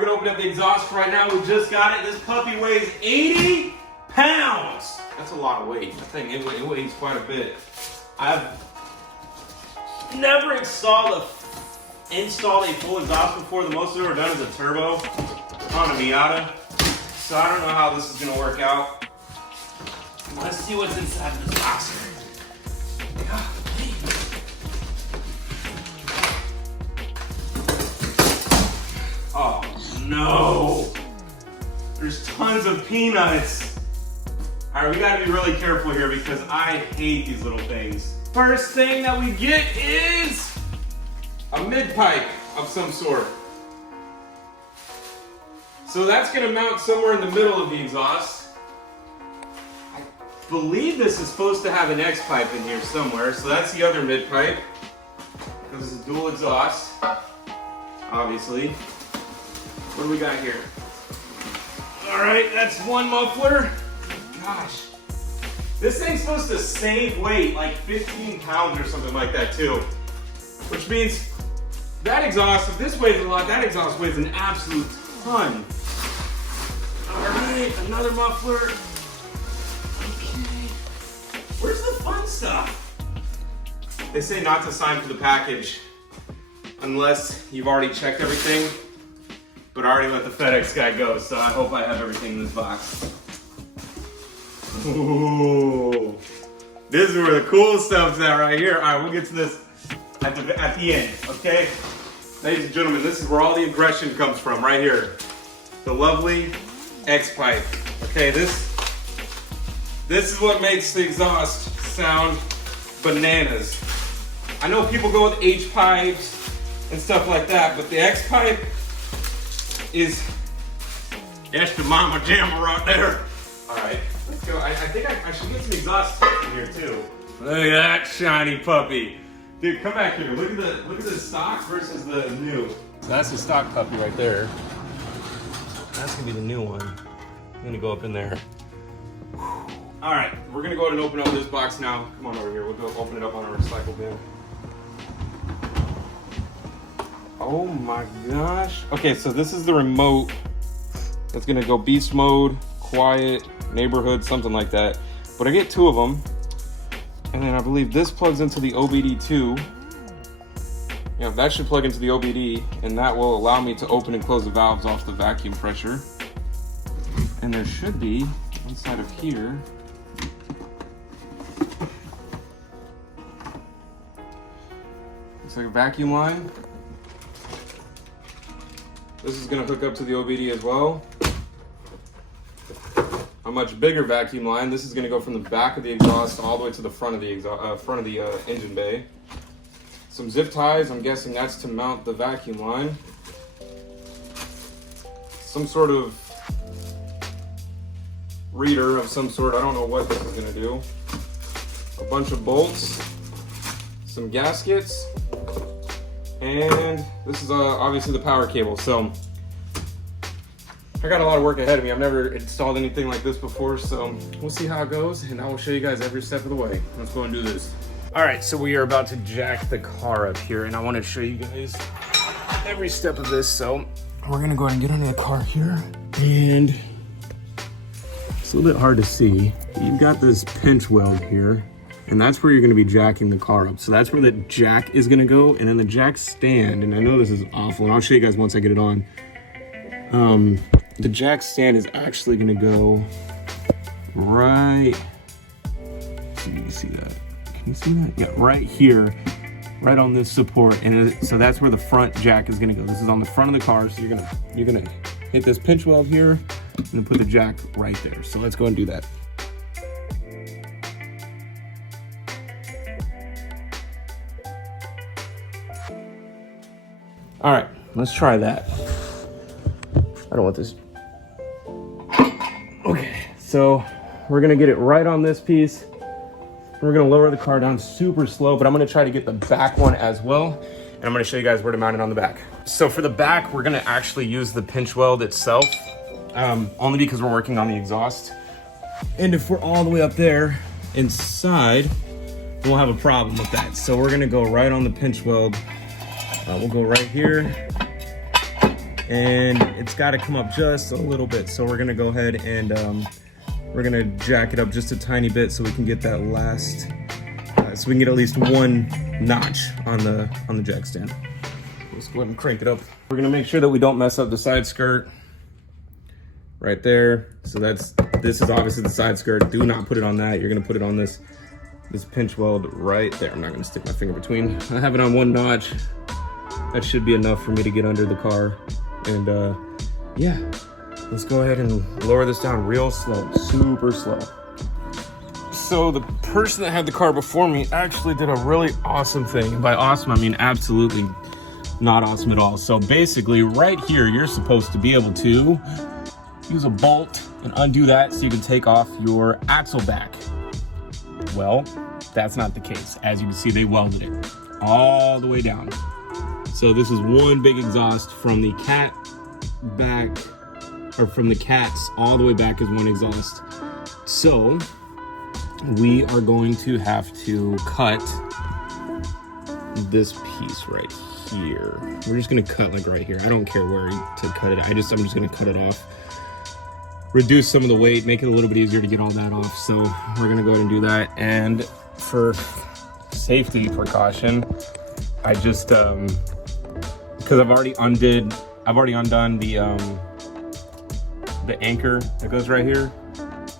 we're gonna open up the exhaust right now. We just got it. This puppy weighs 80 pounds. That's a lot of weight. That thing, it weighs quite a bit. I've never installed a full exhaust before. The most I've ever done is a turbo on a Miata. So I don't know how this is gonna work out. Let's see what's inside this box. Oh no! There's tons of peanuts. All right, we gotta be really careful here because I hate these little things. First thing that we get is a mid-pipe of some sort. So that's gonna mount somewhere in the middle of the exhaust. I believe this is supposed to have an X-pipe in here somewhere, so that's the other mid-pipe. This is a dual exhaust, obviously. What do we got here? All right, that's one muffler. Gosh, this thing's supposed to save weight, like 15 pounds or something like that too. Which means that exhaust, if this weighs a lot, that exhaust weighs an absolute ton. All right, another muffler. Okay, where's the fun stuff? They say not to sign for the package unless you've already checked everything, but I already let the FedEx guy go, so I hope I have everything in this box. Ooh, this is where the cool stuff's at right here. All right, we'll get to this at the end, okay? Ladies and gentlemen, this is where all the aggression comes from, right here. The lovely X-pipe. Okay, this is what makes the exhaust sound bananas. I know people go with H-pipes and stuff like that, but the X-pipe is, that's the mama jammer right there. All right, let's go. I think I should get some exhaust tips in here too. Look at that shiny puppy. Dude, come back here. Look at the stock versus the new. So that's the stock puppy right there. That's gonna be the new one. I'm gonna go up in there. All right, we're gonna go ahead and open up this box now. Come on over here. We'll go open it up on our recycle bin. Oh my gosh. Okay, so this is the remote. That's gonna go beast mode, quiet, neighborhood, something like that. But I get two of them. And then I believe this plugs into the OBD2. Yeah, that should plug into the OBD, and that will allow me to open and close the valves off the vacuum pressure. And there should be, inside of here, looks like a vacuum line. This is gonna hook up to the OBD as well. A much bigger vacuum line. This is gonna go from the back of the exhaust all the way to the front of the engine bay. Some zip ties, I'm guessing that's to mount the vacuum line. Some sort of reader of some sort, I don't know what this is gonna do. A bunch of bolts, some gaskets, and this is obviously the power cable. So I got a lot of work ahead of me. I've never installed anything like this before, so we'll see how it goes, and I will show you guys every step of the way. Let's go and do this. All right, so we are about to jack the car up here, and I want to show you guys every step of this. So we're gonna go ahead and get under the car here, and it's a little bit hard to see. You've got this pinch weld here, and that's where you're gonna be jacking the car up. So that's where the jack is gonna go, and then the jack stand, and I know this is awful, and I'll show you guys once I get it on. The jack stand is actually gonna go right, can you see that? Can you see that? Yeah, right here, right on this support. And so that's where the front jack is gonna go. This is on the front of the car. So you're gonna hit this pinch weld here and then put the jack right there. So let's go and do that. All right, let's try that. I don't want this. Okay, so we're gonna get it right on this piece. We're gonna lower the car down super slow, but I'm gonna try to get the back one as well. And I'm gonna show you guys where to mount it on the back. So for the back, we're gonna actually use the pinch weld itself, only because we're working on the exhaust. And if we're all the way up there inside, we'll have a problem with that. So we're gonna go right on the pinch weld. We'll go right here and it's got to come up just a little bit. So we're gonna go ahead and we're gonna jack it up just a tiny bit so we can get that last, so we can get at least one notch on the jack stand. Let's go ahead and crank it up. We're gonna make sure that we don't mess up the side skirt right there. So this is obviously the side skirt. Do not put it on that. You're gonna put it on this pinch weld right there. I'm not gonna stick my finger between. I have it on one notch. That should be enough for me to get under the car. And yeah, let's go ahead and lower this down real slow, super slow. So the person that had the car before me actually did a really awesome thing. By awesome, I mean absolutely not awesome at all. So basically right here, you're supposed to be able to use a bolt and undo that so you can take off your axle back. Well, that's not the case. As you can see, they welded it all the way down. So this is one big exhaust from the cat back, or from the cats all the way back is one exhaust. So we are going to have to cut this piece right here. We're just gonna cut like right here. I don't care where to cut it. I'm just gonna cut it off. Reduce some of the weight, make it a little bit easier to get all that off. So we're gonna go ahead and do that. And for safety precaution, I just because I've already undone the anchor that goes right here.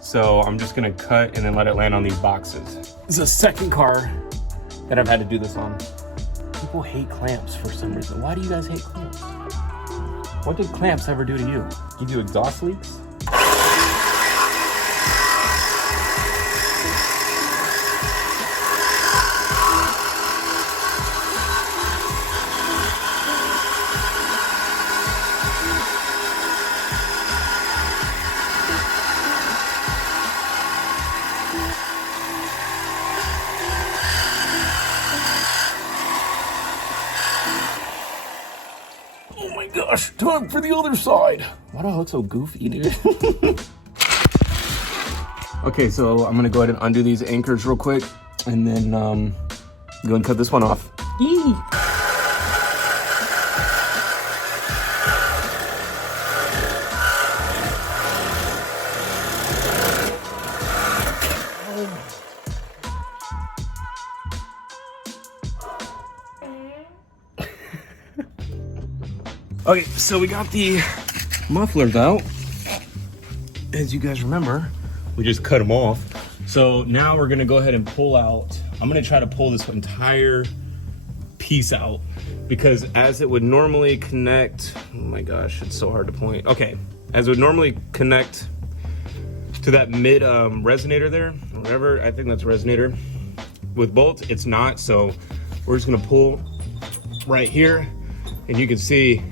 So I'm just gonna cut and then let it land on these boxes. This is the second car that I've had to do this on. People hate clamps for some reason. Why do you guys hate clamps? What did clamps ever do to you? Give you exhaust leaks? Oh my gosh, time for the other side. Why do I look so goofy, dude? Okay, so I'm gonna go ahead and undo these anchors real quick and then go and cut this one off. Yee. Okay, so we got the mufflers out. As you guys remember, we just cut them off. So now we're gonna go ahead and pull out. I'm gonna try to pull this entire piece out because as it would normally connect, oh my gosh, it's so hard to point. Okay, as it would normally connect to that mid resonator there, or whatever, I think that's resonator. With bolts, it's not, so we're just gonna pull right here and you can see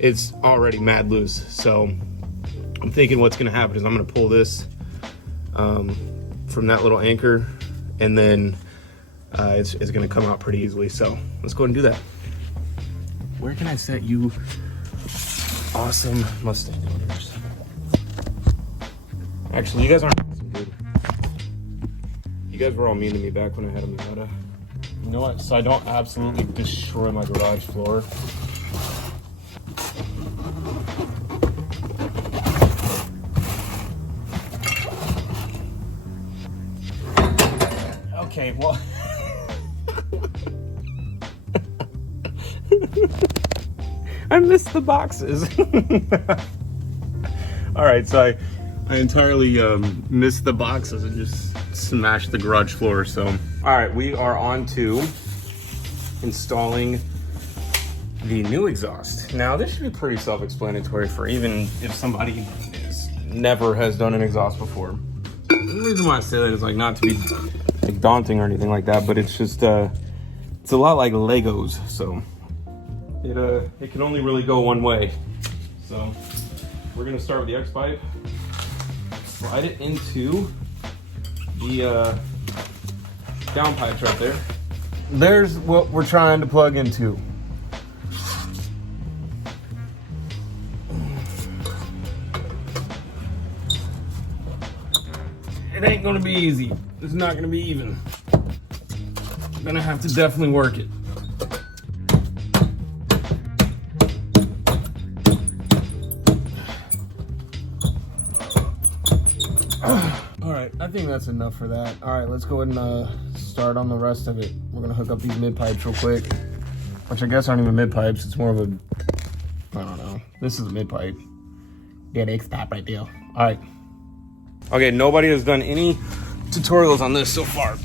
it's already mad loose. So I'm thinking what's gonna happen is I'm gonna pull this from that little anchor and then it's gonna come out pretty easily. So let's go ahead and do that. Where can I set you awesome Mustang owners? Actually, you guys aren't awesome, dude. You guys were all mean to me back when I had a Miata. You know what? So I don't absolutely destroy my garage floor. Okay, well, I missed the boxes. All right, so I entirely missed the boxes and just smashed the garage floor. So, all right, we are on to installing the new exhaust. Now, this should be pretty self-explanatory for even if somebody never has done an exhaust before. The reason why I say that is like not to be like daunting or anything like that, but it's just it's a lot like Legos, so it can only really go one way. So we're gonna start with the X pipe, slide it into the down pipes right there. There's what we're trying to plug into. It ain't gonna be easy. It's not gonna be even. I'm gonna have to definitely work it. I think that's enough for that. All right, let's go ahead and start on the rest of it. We're gonna hook up these mid pipes real quick, which I guess aren't even mid pipes. It's more of a, I don't know. This is a mid pipe. Yeah, they stop right there. All right. Okay, nobody has done any tutorials on this so far.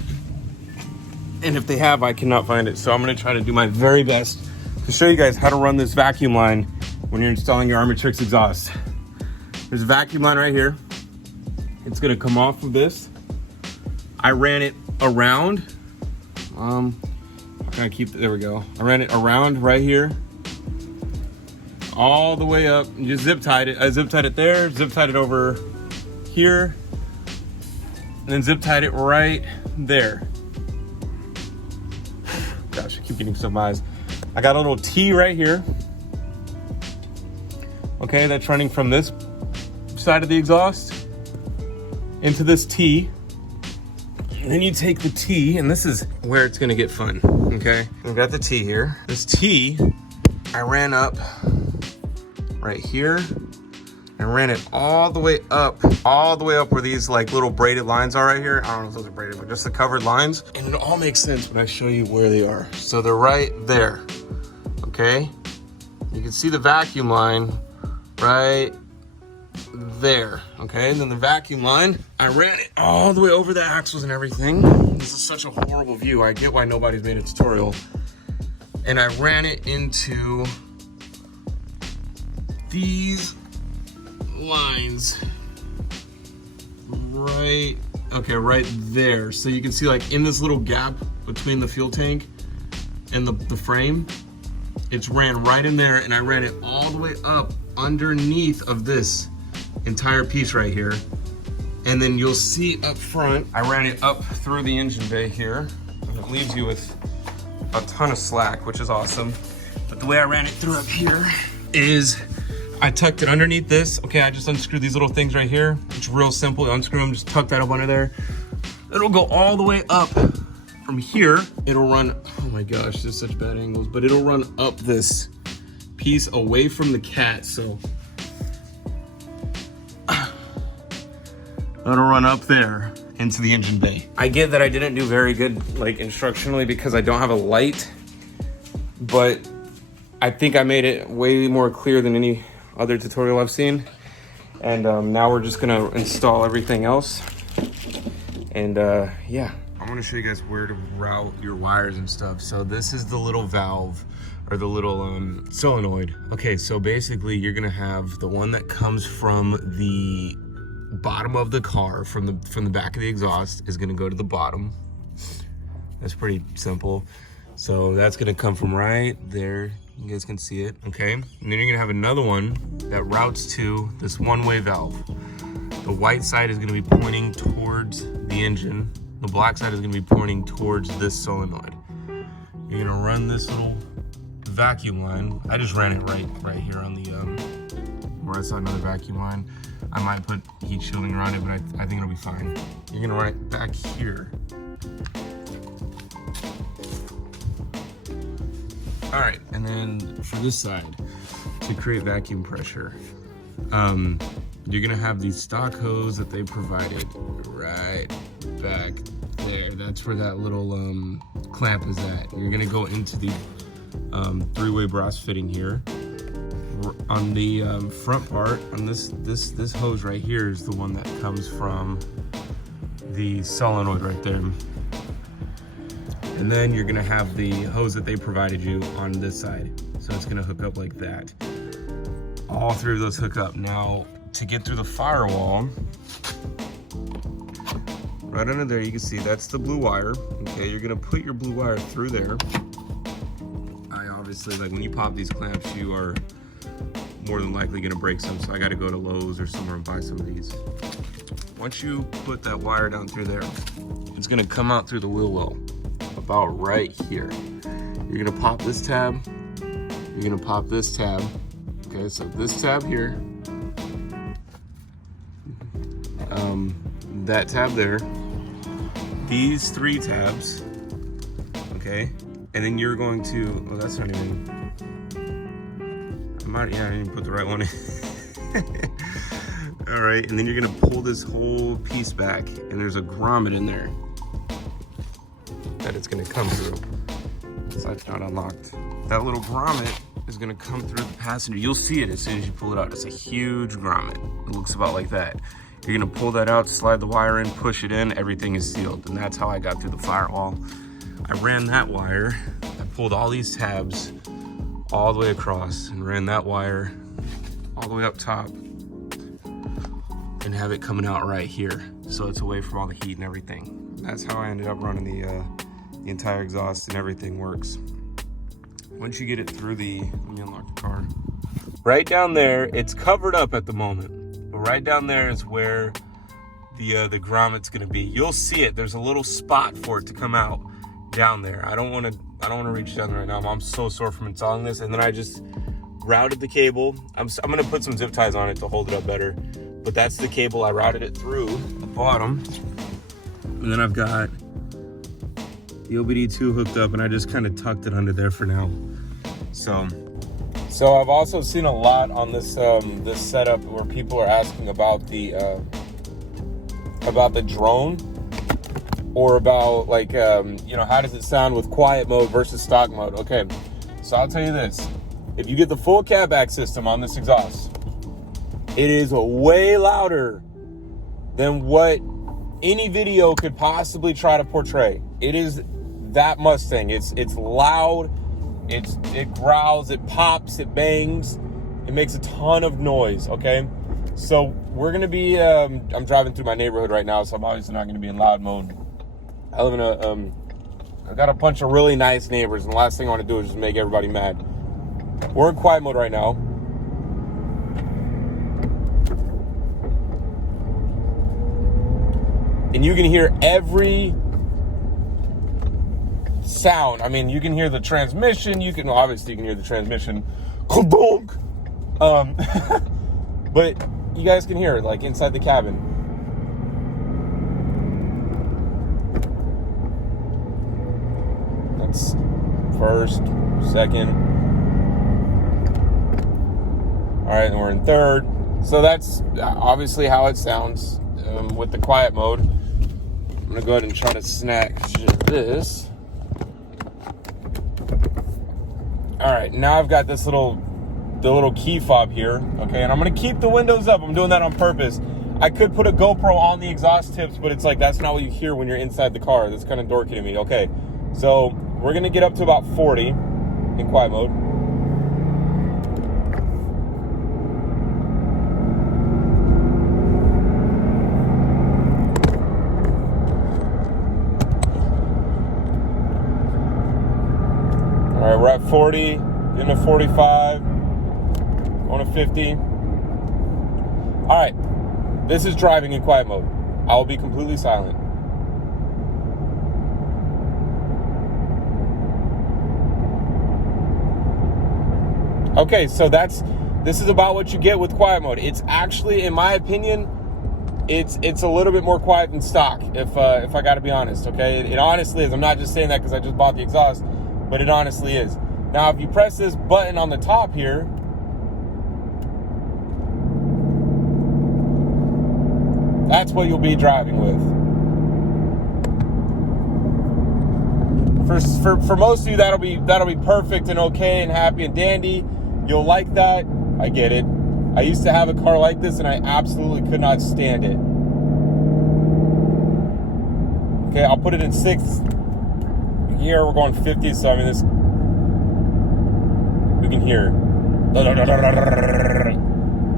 And if they have, I cannot find it. So I'm gonna try to do my very best to show you guys how to run this vacuum line when you're installing your Armytrix exhaust. There's a vacuum line right here. It's gonna come off of this. I ran it around. How can I keep it? There we go. I ran it around right here, all the way up, and just zip tied it. I zip tied it there, zip tied it over here, and then zip tied it right there. Gosh, I keep getting some eyes. I got a little T right here. Okay, that's running from this side of the exhaust into this T. And then you take the T, and this is where it's gonna get fun, okay? We've got the T here. This T, I ran up right here. I ran it all the way up where these like little braided lines are right here. I don't know if those are braided, but just the covered lines. And it all makes sense when I show you where they are. So they're right there, okay? You can see the vacuum line right there, okay? And then the vacuum line, I ran it all the way over the axles and everything. This is such a horrible view. I get why nobody's made a tutorial. And I ran it into these lines right there. So you can see like in this little gap between the fuel tank and the frame, it's ran right in there, and I ran it all the way up underneath of this entire piece right here. And then you'll see up front, I ran it up through the engine bay here, and it leaves you with a ton of slack, which is awesome. But the way I ran it through up here is I tucked it underneath this. Okay, I just unscrewed these little things right here. It's real simple. Unscrew them, just tuck that up under there. It'll go all the way up from here. It'll run, oh my gosh, there's such bad angles, but it'll run up this piece away from the cat. So it'll run up there into the engine bay. I get that I didn't do very good like instructionally because I don't have a light, but I think I made it way more clear than any other tutorial I've seen. And now we're just gonna install everything else. And yeah, I'm gonna show you guys where to route your wires and stuff. So this is the little valve, or the little solenoid. Okay, so basically you're gonna have the one that comes from the bottom of the car, from the back of the exhaust, is gonna go to the bottom. That's pretty simple. So that's gonna come from right there. You guys can see it, okay? And then you're gonna have another one that routes to this one-way valve. The white side is gonna be pointing towards the engine. The black side is gonna be pointing towards this solenoid. You're gonna run this little vacuum line. I just ran it right here on the, where I saw another vacuum line. I might put heat shielding around it, but I think it'll be fine. You're gonna run it back here. All right, and then for this side, to create vacuum pressure, you're gonna have these stock hose that they provided right back there. That's where that little clamp is at. You're gonna go into the three-way brass fitting here. On the front part, on this hose right here is the one that comes from the solenoid right there. And then you're gonna have the hose that they provided you on this side. So it's gonna hook up like that. All three of those hook up. Now, to get through the firewall, right under there, you can see that's the blue wire. Okay, you're gonna put your blue wire through there. I obviously, like when you pop these clamps, you are more than likely gonna break some. So I gotta go to Lowe's or somewhere and buy some of these. Once you put that wire down through there, it's gonna come out through the wheel well. About right here. You're gonna pop this tab, you're gonna pop this tab. Okay, so this tab here, that tab there, these three tabs, okay, and then you're going to, well, that's not even, I didn't even put the right one in. All right, and then you're gonna pull this whole piece back, and there's a grommet in there that it's gonna come through. Side's not unlocked. That little grommet is gonna come through the passenger. You'll see it as soon as you pull it out. It's a huge grommet. It looks about like that. You're gonna pull that out, slide the wire in, push it in, everything is sealed. And that's how I got through the firewall. I ran that wire, I pulled all these tabs all the way across and ran that wire all the way up top and have it coming out right here. So it's away from all the heat and everything. That's how I ended up running the entire exhaust, and everything works. Once you get it through the, let me unlock the car. Right down there, it's covered up at the moment, but right down there is where the grommet's gonna be. You'll see it, there's a little spot for it to come out down there. I don't wanna reach down there right now. I'm so sore from installing this. And then I just routed the cable. I'm gonna put some zip ties on it to hold it up better, but that's the cable. I routed it through the bottom. And then I've got the OBD2 hooked up, and I just kind of tucked it under there for now. So I've also seen a lot on this this setup where people are asking about the drone, or about like you know, how does it sound with quiet mode versus stock mode. Okay, so I'll tell you this: if you get the full catback system on this exhaust, it is way louder than what any video could possibly try to portray. It is that Mustang. It's loud, it growls, it pops, it bangs, it makes a ton of noise, okay? So we're gonna be, I'm driving through my neighborhood right now, so I'm obviously not gonna be in loud mode. I live in I've got a bunch of really nice neighbors, and the last thing I wanna do is just make everybody mad. We're in quiet mode right now. And you can hear every sound. I mean, you can hear the transmission. Obviously you can hear the transmission. But you guys can hear it, like, inside the cabin. That's first, second. All right, and we're in third. So that's obviously how it sounds with the quiet mode. I'm gonna go ahead and try to snatch this. All right, now I've got this the little key fob here, okay, and I'm gonna keep the windows up. I'm doing that on purpose. I could put a GoPro on the exhaust tips, but it's like, that's not what you hear when you're inside the car. That's kind of dorky to me. Okay, so we're gonna get up to about 40 in quiet mode. All right, we're at 40, into 45, on to 50. All right, this is driving in quiet mode. I will be completely silent. Okay, so this is about what you get with quiet mode. It's actually, in my opinion, it's a little bit more quiet than stock, if I gotta be honest, okay? It honestly is. I'm not just saying that because I just bought the exhaust, but it honestly is. Now, if you press this button on the top here, that's what you'll be driving with. For most of you, that'll be perfect and okay and happy and dandy. You'll like that. I get it. I used to have a car like this, and I absolutely could not stand it. Okay, I'll put it in 6th. Here we're going 50, so I mean, this, we can hear.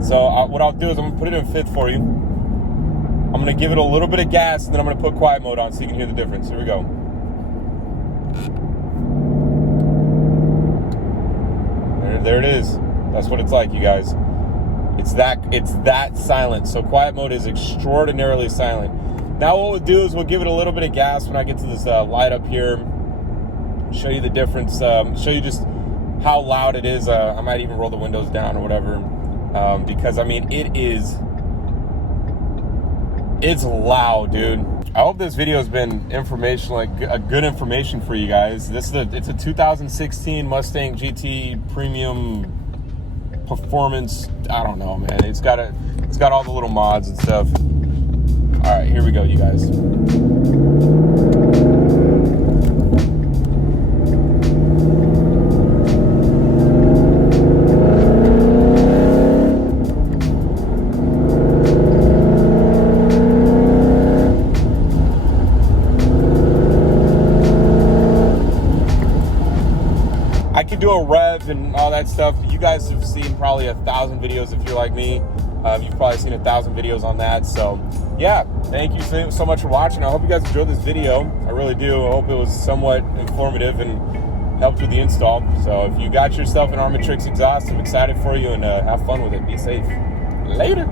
So what I'll do is I'm gonna put it in 5th for you. I'm gonna give it a little bit of gas, and then I'm gonna put quiet mode on so you can hear the difference. Here we go. There it is. That's what it's like, you guys. It's that silent. So quiet mode is extraordinarily silent. Now what we'll do is we'll give it a little bit of gas when I get to this light up here. Show you the difference. Show you just how loud it is. I might even roll the windows down or whatever, because I mean, it's loud, dude. I hope this video has been informational, like a good information for you guys. It's a 2016 Mustang GT Premium Performance. I don't know, man. It's got It's got all the little mods and stuff. All right, here we go, you guys. I could do a rev and all that stuff. You guys have seen probably 1,000 videos if you're like me. You've probably seen 1,000 videos on that. So yeah, thank you so much for watching. I hope you guys enjoyed this video. I really do. I hope it was somewhat informative and helped with the install. So if you got yourself an Armytrix exhaust, I'm excited for you, and have fun with it. Be safe. Later.